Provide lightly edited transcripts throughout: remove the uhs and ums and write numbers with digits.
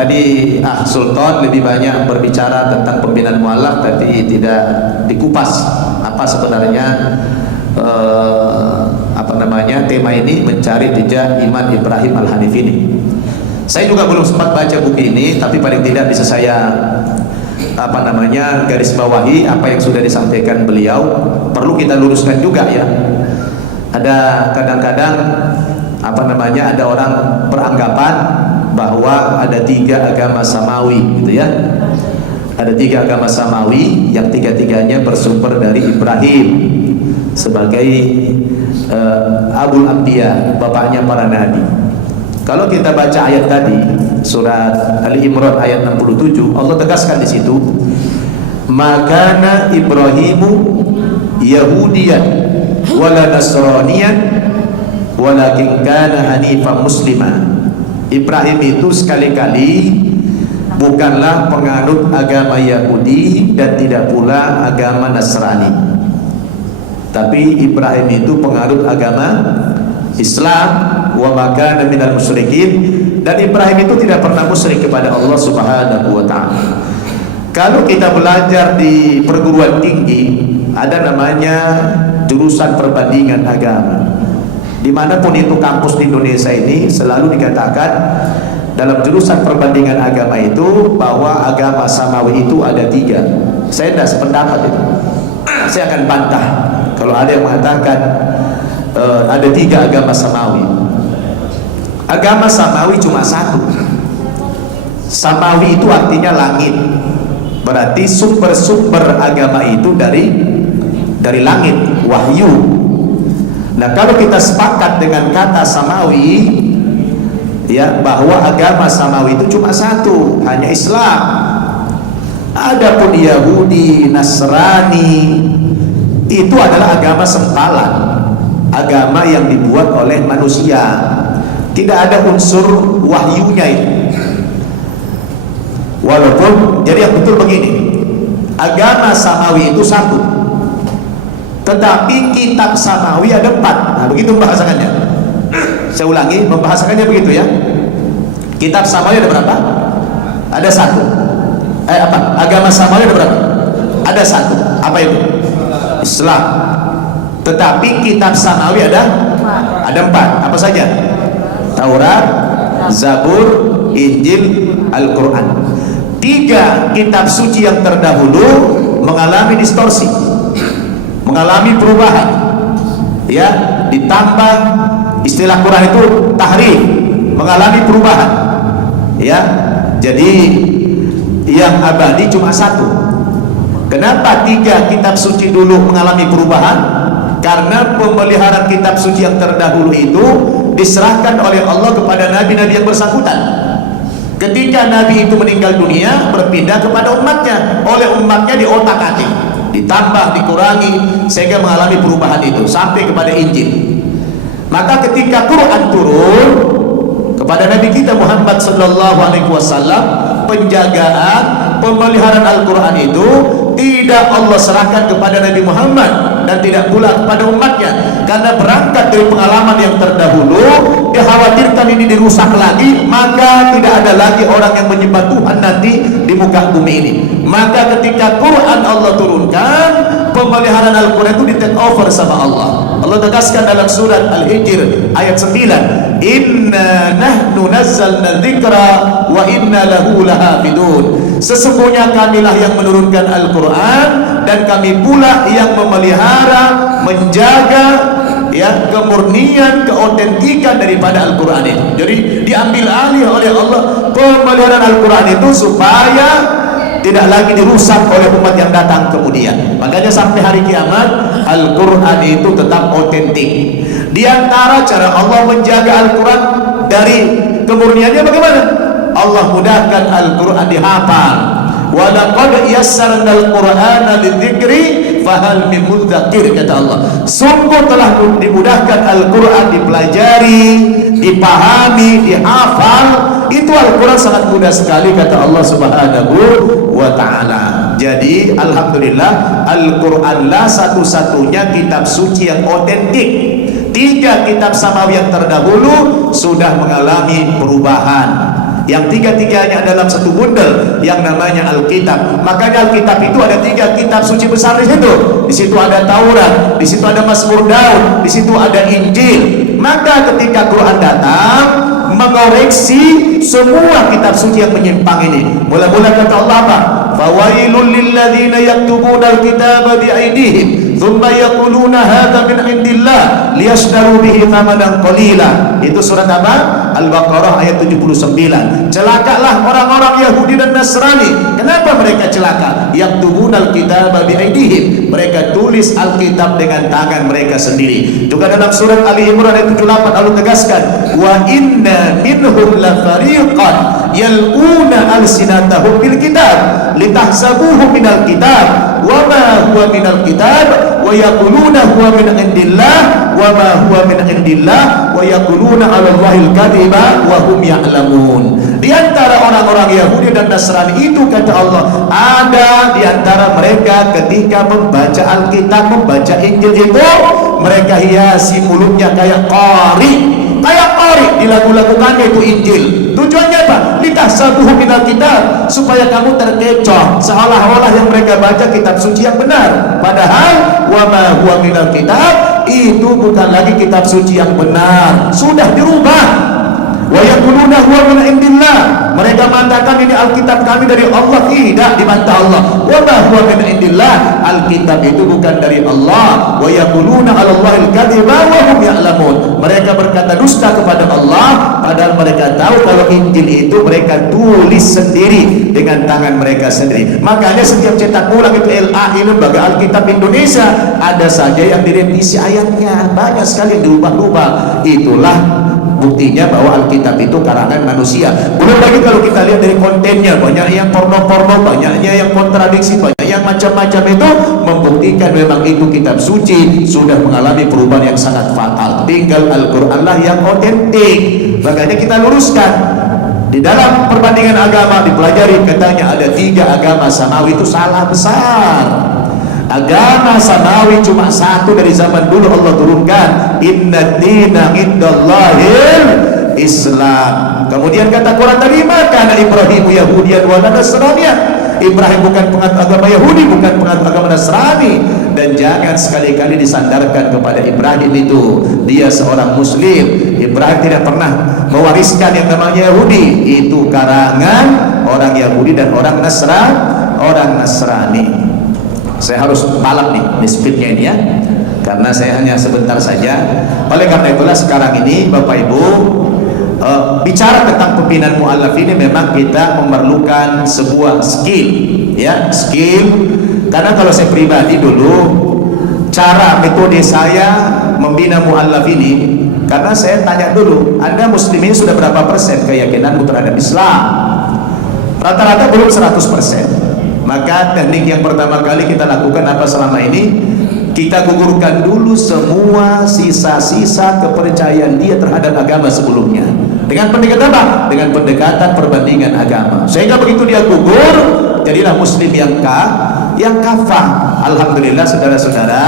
Tadi Sultan lebih banyak berbicara tentang pembinaan mualaf, tapi tidak dikupas apa sebenarnya tema ini, mencari jejak Imam Ibrahim Al-Hanif ini. Saya juga belum sempat baca buku ini, tapi paling tidak bisa saya garis bawahi apa yang sudah disampaikan beliau. Perlu kita luruskan juga ya. Ada kadang-kadang ada orang beranggapan bahwa ada 3 agama samawi gitu ya. Ada 3 agama samawi yang tiga-tiganya bersumber dari Ibrahim sebagai Abul Anbiya, bapaknya para nabi. Kalau kita baca ayat tadi, surat Ali Imran ayat 67, Allah tegaskan di situ, "Makana Ibrahimu Yahudiyan wala Nasraniyan walakin kana hanifan musliman." Ibrahim itu sekali-kali bukanlah penganut agama Yahudi dan tidak pula agama Nasrani, tapi Ibrahim itu penganut agama Islam, wa makana minal musyrikin, dan Ibrahim itu tidak pernah musyrik kepada Allah Subhanahu wa ta'ala. Kalau kita belajar di perguruan tinggi, ada namanya jurusan perbandingan agama. Dimanapun itu kampus di Indonesia ini selalu dikatakan dalam jurusan perbandingan agama itu bahwa agama samawi itu ada 3. Saya tidak sependapat itu. Saya akan bantah kalau ada yang mengatakan ada 3 agama samawi. Agama samawi cuma 1. Samawi itu artinya langit. Berarti sumber-sumber agama itu dari langit, wahyu. Nah, kalau kita sepakat dengan kata samawi, ya, bahwa agama samawi itu cuma 1, hanya Islam. Adapun Yahudi, Nasrani itu adalah agama sempalan, agama yang dibuat oleh manusia, tidak ada unsur wahyunya itu. Walaupun jadi yang betul begini, agama samawi itu 1, tetapi kitab samawi ada 4. Nah, begitu membahasakannya. Saya ulangi, membahasakannya begitu ya. Kitab samawi ada berapa? Ada 1. Agama samawi ada berapa? Ada 1. Apa itu? Islam. Tetapi kitab samawi ada 4. Apa saja? Taurat, Zabur, Injil, Al-Quran. 3 kitab suci yang terdahulu mengalami distorsi, mengalami perubahan, ya, ditambah istilah Quran itu tahrif, mengalami perubahan, ya. Jadi yang abadi cuma 1. Kenapa 3 kitab suci dulu mengalami perubahan? Karena pemeliharaan kitab suci yang terdahulu itu diserahkan oleh Allah kepada nabi-nabi yang bersangkutan. Ketika nabi itu meninggal dunia, berpindah kepada umatnya, oleh umatnya diotak-atik, ditambah, dikurangi, sehingga mengalami perubahan itu sampai kepada Injil. Maka ketika Quran turun kepada Nabi kita Muhammad sallallahu alaihi wasallam, penjagaan, pemeliharaan Al-Quran itu tidak Allah serahkan kepada Nabi Muhammad dan tidak pula kepada umatnya, karena berangkat dari pengalaman yang terdahulu, dikhawatirkan ini dirusak lagi, maka tidak ada lagi orang yang menyembah Tuhan nanti di muka bumi ini. Maka ketika Quran Allah turunkan, pemeliharaan Al-Quran itu di take over sama Allah. Allah tegaskan dalam surat Al-Hijr ayat 9, "Inna nahnu nazzalna dzikra wa inna lahu lahafidun." Sesungguhnya kamilah yang menurunkan Al-Quran dan kami pula yang memelihara, menjaga, ya, kemurnian, keautentikan daripada Al-Quran itu. Jadi diambil alih oleh Allah pemeliharaan Al-Quran itu supaya tidak lagi dirusak oleh umat yang datang kemudian. Makanya sampai hari kiamat Al-Quran itu tetap otentik. Di antara cara Allah menjaga Al-Quran dari kemurniannya bagaimana? Allah mudahkan Al-Quran dihafal. Wa laqad yassarna al-Qur'ana lidzikri fahal min mudzakir, kata Allah. Sungguh telah dimudahkan Al-Quran dipelajari, dipahami, dihafal. Itu Al-Quran sangat mudah sekali, kata Allah Subhanahu wa ta'ala. Jadi alhamdulillah, Al-Quran lah satu-satunya kitab suci yang otentik. 3 kitab samawi yang terdahulu sudah mengalami perubahan. yang tiga-tiganya dalam satu bundel yang namanya Alkitab. Makanya Alkitab itu ada 3 kitab suci besar di situ. Di situ ada Taurat, di situ ada Mazmur Daud, di situ ada Injil. Maka ketika Quran datang mengoreksi semua kitab suci yang menyimpang ini. Mula-mula kata Allah apa? Fawailul lilladzina yaktubuna alkitaba biaidihim thumma yaquluna hadza min indillah liyashtaru bihi thamanan qalila. Itu surat apa? Al-Baqarah ayat 79. Celakalah orang-orang Yahudi dan Nasrani. Kenapa mereka celaka? Yaktubuna alkitaba biaidihim. Mereka tulis Alkitab dengan tangan mereka sendiri. Juga dalam surat Ali Imran ayat 78 Allah tegaskan, wa inna minhum la fariqan yalquna alsinatahum bil kitab litahsabuhu minal kitab wa ma huwa minal kitab wa yaquluna huwa min indillah wa ma huwa min indillah wa yaquluna 'ala Allahil kadhiba wa hum ya'lamun. Di antara orang-orang Yahudi dan Nasrani itu kata Allah, ada di antara mereka ketika membaca Alkitab, membaca Injil itu mereka hiasi mulutnya kayak qari. Kayak qari di lagu-lagukannya itu Injil. Tujuannya apa? Litahsabuhu minal kitab, supaya kamu terkecoh seolah-olah yang mereka baca kitab suci yang benar. Padahal wa ma huwa minal kitab, itu bukan lagi kitab suci yang benar, sudah dirubah. Wa yaquluna huwa min indillah, mereka mengatakan ini Alkitab kami dari Allah. Tidak, dibantah Allah. Wa ma huwa min indillah, Alkitab itu bukan dari Allah. Wa yaquluna 'ala Allahil kadhiba wa hum ya'lamun, mereka berkata dusta kepada Allah padahal mereka tahu kalau Injil itu mereka tulis sendiri dengan tangan mereka sendiri. Makanya setiap cetak ulang itu LAI, Lembaga Alkitab Indonesia, ada saja yang direvisi ayatnya, banyak sekali yang dirubah-rubah. Itulah buktinya bahwa Alkitab itu karangan manusia. Belum lagi kalau kita lihat dari kontennya, banyak yang porno-porno, banyaknya yang kontradiksi, banyak yang macam-macam, itu membuktikan memang itu kitab suci sudah mengalami perubahan yang sangat fatal. Tinggal Al-Quran lah yang otentik. Makanya kita luruskan. Di dalam perbandingan agama dipelajari, katanya ada 3 agama samawi, itu salah besar. Agama samawi cuma satu dari zaman dulu Allah turunkan, inna dina indallahil Islam. Kemudian kata Quran tadi, maka Ibrahim Yahudian wa Nasraniyan, Ibrahim bukan penganut agama Yahudi, bukan penganut agama Nasrani. Dan jangan sekali-kali disandarkan kepada Ibrahim itu dia seorang Muslim. Ibrahim tidak pernah mewariskan yang namanya Yahudi, itu karangan orang Yahudi dan orang Nasrani. Saya harus balap nih di speednya ini ya, karena saya hanya sebentar saja. Oleh karena itulah sekarang ini Bapak Ibu, bicara tentang pembinaan mu'allaf ini memang kita memerlukan sebuah skill ya, skill. Karena kalau saya pribadi dulu, cara metode saya membina mu'allaf ini, karena saya tanya dulu, Anda muslimin sudah berapa persen keyakinanmu terhadap Islam? Rata-rata belum 100%. Maka teknik yang pertama kali kita lakukan apa selama ini? Kita gugurkan dulu semua sisa-sisa kepercayaan dia terhadap agama sebelumnya. Dengan pendekatan apa? Dengan pendekatan perbandingan agama. Sehingga begitu dia gugur, jadilah muslim yang kafah. Alhamdulillah saudara-saudara.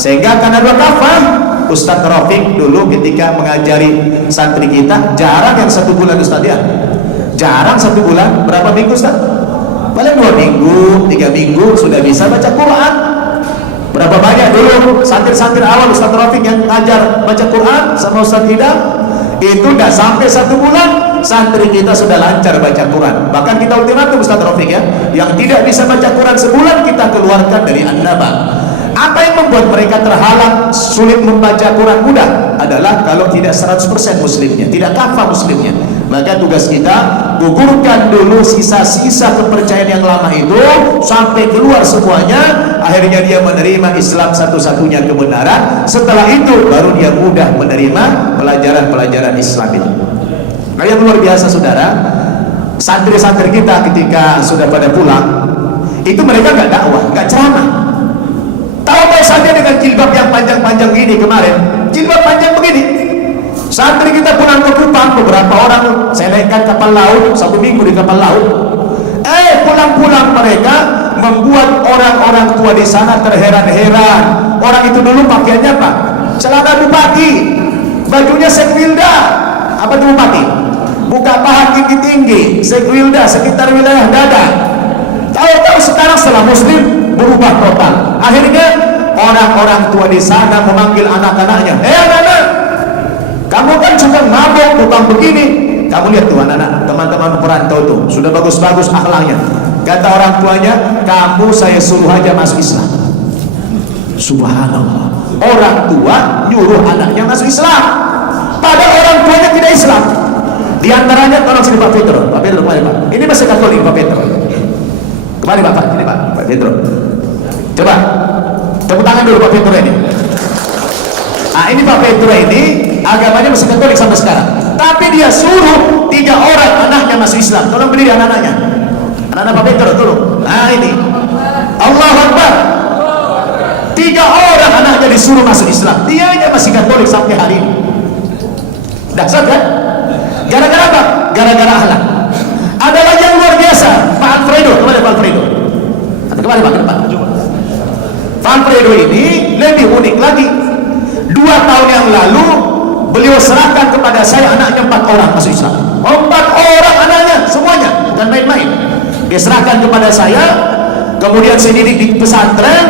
Sehingga karena dua kafah, Ustadz Rafiq dulu ketika mengajari santri kita, jarang yang 1 bulan Ustadz ya. Jarang 1 bulan, berapa minggu Ustadz? Paling 2 minggu, 3 minggu sudah bisa baca Quran. Berapa banyak dulu santri-santri awal Ustaz Rafiq yang ngajar baca Quran sama Ustaz Hidam, itu udah sampai 1 bulan santri kita sudah lancar baca Quran. Bahkan kita ultimatum Ustaz Rafiq ya, yang tidak bisa baca Quran sebulan kita keluarkan dari An-Naba. Apa yang membuat mereka terhalang sulit membaca Quran mudah adalah kalau tidak 100% muslimnya, tidak kafah muslimnya. Maka tugas kita gugurkan dulu sisa-sisa kepercayaan yang lama itu sampai keluar semuanya. Akhirnya dia menerima Islam satu-satunya kebenaran. Setelah itu baru dia mudah menerima pelajaran-pelajaran Islam itu. Nah, yang luar biasa saudara, santri-santri kita ketika sudah pada pulang itu mereka nggak dakwah, nggak ceramah. Tahu-tahu saja dengan jilbab yang panjang-panjang gini kemarin, jilbab panjang begini. Santri kita pulang ke Kupang, beberapa orang saya naikkan kapal laut, 1 minggu di kapal laut. Pulang-pulang mereka membuat orang-orang tua di sana terheran-heran. Orang itu dulu pakaiannya apa? Celana bupati, bajunya Sekmilda. Apa itu bupati? Buka paha tinggi-tinggi. Seguilda, sekitar wilayah Dada. Tahu-tahu sekarang setelah Muslim berubah total. Akhirnya orang-orang tua di sana memanggil anak-anaknya, anak-anak, kamu kan juga mabuk, tukang begini. Kamu lihat tuh anak-anak, teman-teman perantau tuh sudah bagus-bagus akhlaknya. Kata orang tuanya, kamu saya suruh aja masuk Islam. Subhanallah, orang tua nyuruh anaknya masuk Islam, padahal orang tuanya tidak Islam. Di antaranya, tolong sini Pak Petro. Pak Petro kemana Pak? Ini masih Katolik Pak Petro. Kemana Pak? Ini Pak Petro. Coba tepuk tangan dulu Pak Petro ini. Ah, ini Pak Petro ini agamanya masih Katolik sampai sekarang. Tapi dia suruh 3 orang anaknya masuk Islam. Tolong berdiri anak-anaknya. Anak-anak Pak Petro tolong. Nah ini. Allahu Akbar. 3 orang anaknya disuruh masuk Islam. Dia aja masih Katolik sampai hari ini. Dahsyat kan? Gara-gara apa? Gara-gara akhlak. Ada lagi yang luar biasa, Pak Alfredo. Kemana Pak Alfredo? Kemana Pak? Ke depan. Coba. Pak Alfredo ini lebih unik lagi. 2 tahun yang lalu beliau serahkan kepada saya anaknya 4 orang masuk Islam. 4 orang anaknya semuanya, bukan main-main. Dia serahkan kepada saya. Kemudian saya didik di pesantren.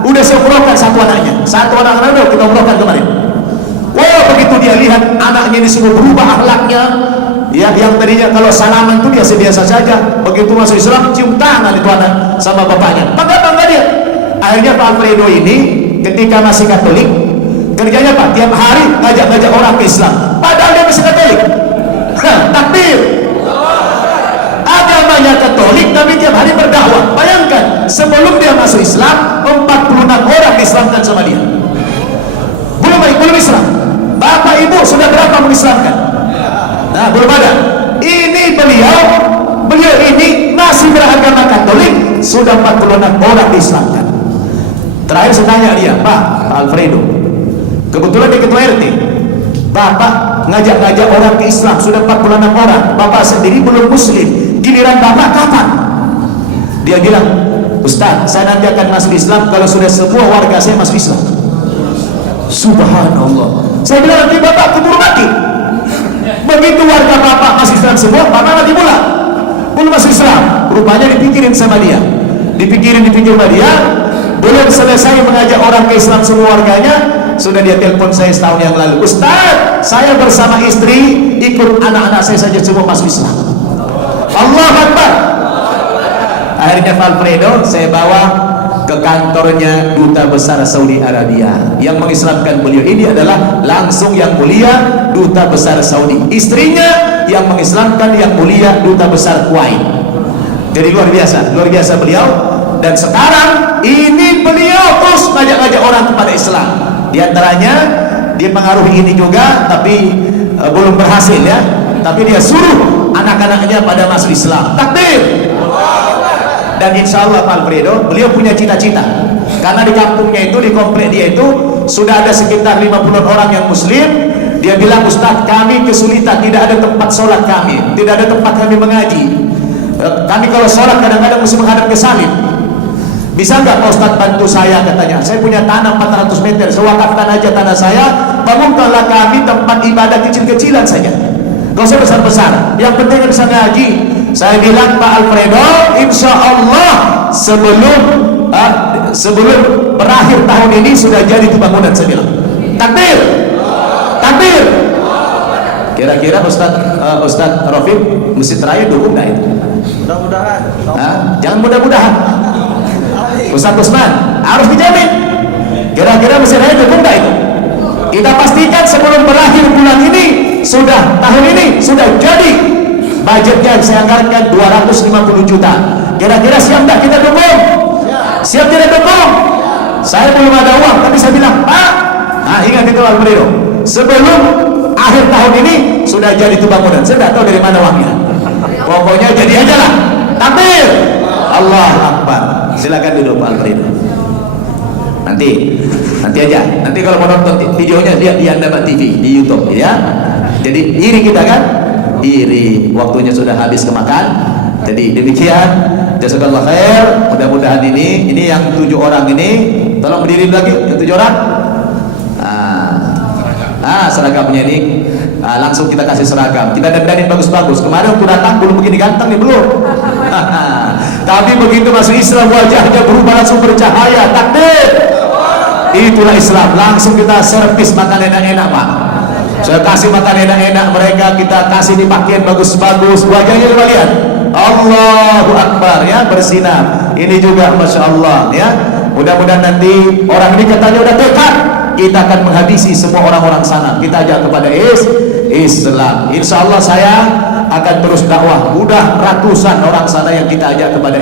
Udah saya umrohkan 1 anaknya. 1 anak udah kita umrohkan kemarin. Wah, begitu dia lihat anaknya ini semua berubah akhlaknya. Ya, yang tadinya kalau salaman tuh biasa-biasa saja, begitu masuk Islam cium tangan itu anak sama bapaknya. Bangga dia. Akhirnya Pak Alfredo ini ketika masih Katolik, kerjanya Pak tiap hari ngajak-ngajak orang ke Islam. Padahal dia masih Katolik. Takbir. Agamanya Katolik tapi tiap hari berdakwah. Bayangkan, sebelum dia masuk Islam 46 orang diislamkan sama dia. Belum Islam. Bapak ibu sudah berapa mengislamkan? Nah, belum ada. Ini beliau ini masih beragama Katolik, sudah 46 orang diislamkan. Terakhir saya tanya dia, Pak Alfredo, kebetulan dia ketua RT, Bapak ngajak-ngajak orang ke Islam sudah 46 orang, Bapak sendiri belum Muslim, giliran Bapak kapan? Dia bilang, Ustaz, saya nanti akan masuk Islam kalau sudah semua warga saya masuk Islam. Subhanallah. Saya bilang, nanti Bapak keburu mati. Begitu warga Bapak masuk Islam semua, Bapak mati pula, belum masuk Islam. Rupanya dipikirin sama dia, dipikir sama dia. Belum selesai mengajak orang ke Islam semua warganya, sudah dia telepon saya setahun yang lalu, Ustaz, saya bersama istri ikut anak-anak saya saja semua masuk Islam. Allahu Akbar. Akhirnya Pak Alfredo saya bawa ke kantornya Duta Besar Saudi Arabia. Yang mengislamkan beliau ini adalah langsung yang mulia Duta Besar Saudi. Istrinya yang mengislamkan yang mulia Duta Besar Kuwait. Jadi luar biasa beliau. Dan sekarang ini beliau terus ngajak-ngajak orang kepada Islam. Di antaranya dia pengaruhi ini juga, tapi belum berhasil ya. Tapi dia suruh anak-anaknya pada masuk Islam. Takbir. Dan insya Allah Pak Alfredo, beliau punya cita-cita. Karena di kampungnya itu, di komplek dia itu sudah ada sekitar 50 orang yang Muslim. Dia bilang, Ustaz, kami kesulitan, tidak ada tempat sholat kami, tidak ada tempat kami mengaji. Kami kalau sholat kadang-kadang mesti menghadap ke salib. Bisa nggak Pak Ustaz bantu saya, katanya. Saya punya tanah 400 meter, saya wakafkan aja tanah saya, bangunkanlah kami tempat ibadah kecil-kecilan saja, gak usah besar-besar, yang penting bisa ngaji. Saya bilang, Pak Alfredo, insya Allah sebelum berakhir tahun ini sudah jadi itu bangunan. Saya bilang, takbir, takbir. Kira-kira Ustaz Rafiq mesti terakhir dukung nggak itu? Mudah-mudahan. Jangan mudah-mudahan. Ustaz Usman harus dijamin. Kira-kira mesti terakhir dukung nggak itu? Kita pastikan sebelum berakhir bulan ini, tahun ini sudah jadi. Budgetnya saya anggarkan 250 juta. Kira-kira siap tak kita dukung? Siap tidak dukung? Saya belum ada uang, tapi saya bilang, Pak, ingat itu Alfredo, sebelum akhir tahun ini sudah jadi itu bangunan. Saya tidak tahu dari mana uangnya. Pokoknya jadi aja lah. Takbir. Allah Akbar. Silakan duduk Pak Alfredo. Nanti aja. Nanti kalau mau nonton videonya lihat di Andaba TV di YouTube ya. Jadi iri kita kan? Iri, waktunya sudah habis kemakan. Jadi demikian, jazakallah khair. Mudah-mudahan ini yang 7 orang ini, tolong berdiri lagi yang 7 orang. Seragamnya ini langsung kita kasih seragam, kita dandanin bagus-bagus. Kemarin waktu datang belum begini ganteng nih, belum. Tapi begitu masuk Islam wajahnya berubah langsung bercahaya. Takbir. Itulah Islam. Langsung kita servis makan enak-enak, Pak. Saya kasih makan enak-enak mereka, kita kasih di pakaian bagus-bagus, wajahnya coba lihat. Allahu Akbar, ya, bersinar. Ini juga Masya Allah, ya. Mudah-mudahan nanti orang ini katanya udah dekat, kita akan menghabisi semua orang-orang sana. Kita ajak kepada Islam. Insya Allah saya akan terus dakwah. Udah ratusan orang sana yang kita ajak kepada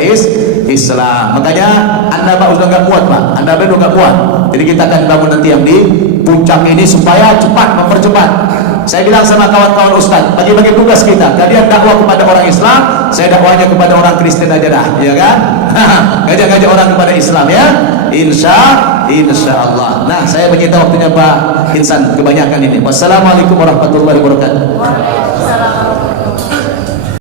Islam. Makanya Anda Pak udah nggak kuat, Pak. Anda udah nggak kuat. Jadi kita akan bangun nanti yang di puncak ini supaya cepat, mempercepat. Saya bilang sama kawan-kawan Ustaz, bagi-bagi tugas kita. Kalian dakwah kepada orang Islam, saya dakwahnya kepada orang Kristen aja dah, ya kan? Ngajak-ngajak orang kepada Islam, ya. Insya Allah. Nah, saya menyita waktunya Pak Insan kebanyakan ini. Wassalamualaikum warahmatullahi wabarakatuh.